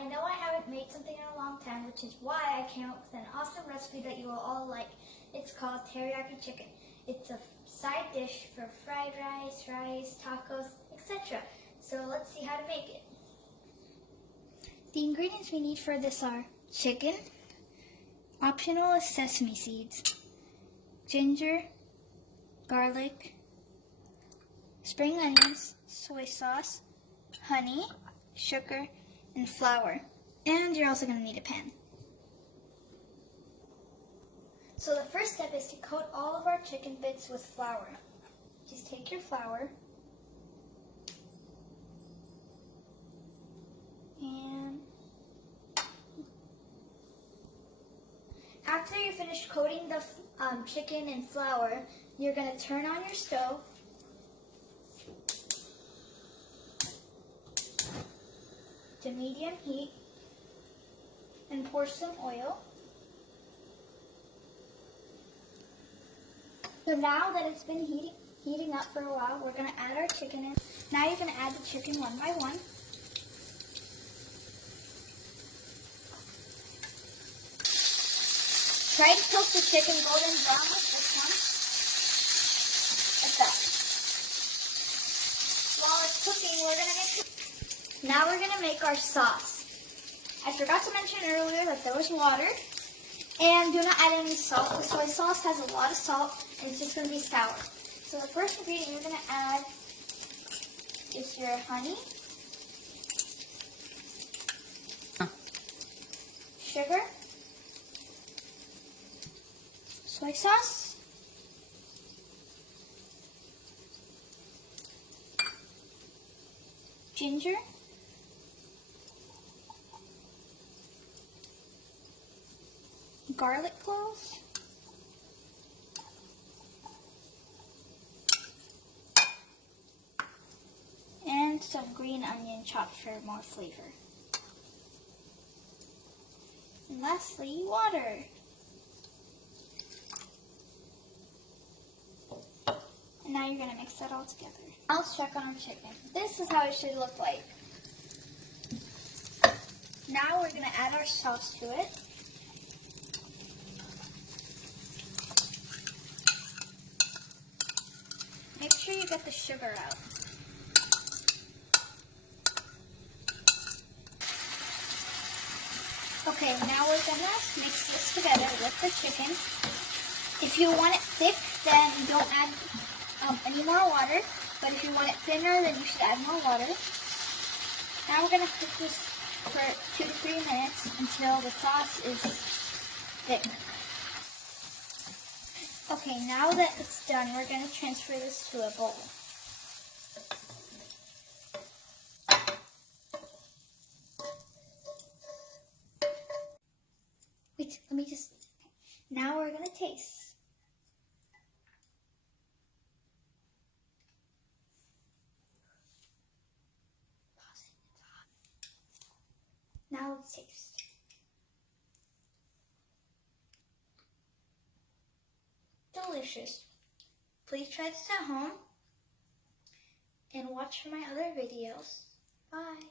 I know I haven't made something in a long time, which is why I came up with an awesome recipe that you will all like. It's called teriyaki chicken. It's a side dish for fried rice, tacos, etc. So let's see how to make it. The ingredients we need for this are chicken, optional is sesame seeds, ginger, garlic, spring onions, soy sauce, honey, sugar, and flour. And you're also going to need a pan. So the first step is to coat all of our chicken bits with flour. Just take your flour and after you finish coating the chicken in flour, you're going to turn on your stove to medium heat and pour some oil. So now that it's been heating up for a while, we're going to add our chicken in. Now you're going to add the chicken one by one. Try to cook the chicken golden brown with this one. Like that. While it's cooking, now we're going to make our sauce. I forgot to mention earlier that there was water. And do not add any salt. The soy sauce has a lot of salt and it's just going to be sour. So the first ingredient you're going to add is your honey, sugar, soy sauce, ginger, garlic cloves, and some green onion chopped for more flavor. And lastly, water. And now you're going to mix that all together. Now let's check on our chicken. This is how it should look like. Now we're going to add our sauce to it. Make sure you get the sugar out. Okay, now we're gonna mix this together with the chicken. If you want it thick, then don't add any more water. But if you want it thinner, then you should add more water. Now we're gonna cook this for 2 to 3 minutes until the sauce is thick. Okay, now that it's done, we're going to transfer this to a bowl. Wait, now we're going to taste. Pause it, it's hot. Now let's taste. Delicious. Please try this at home and watch my other videos. Bye.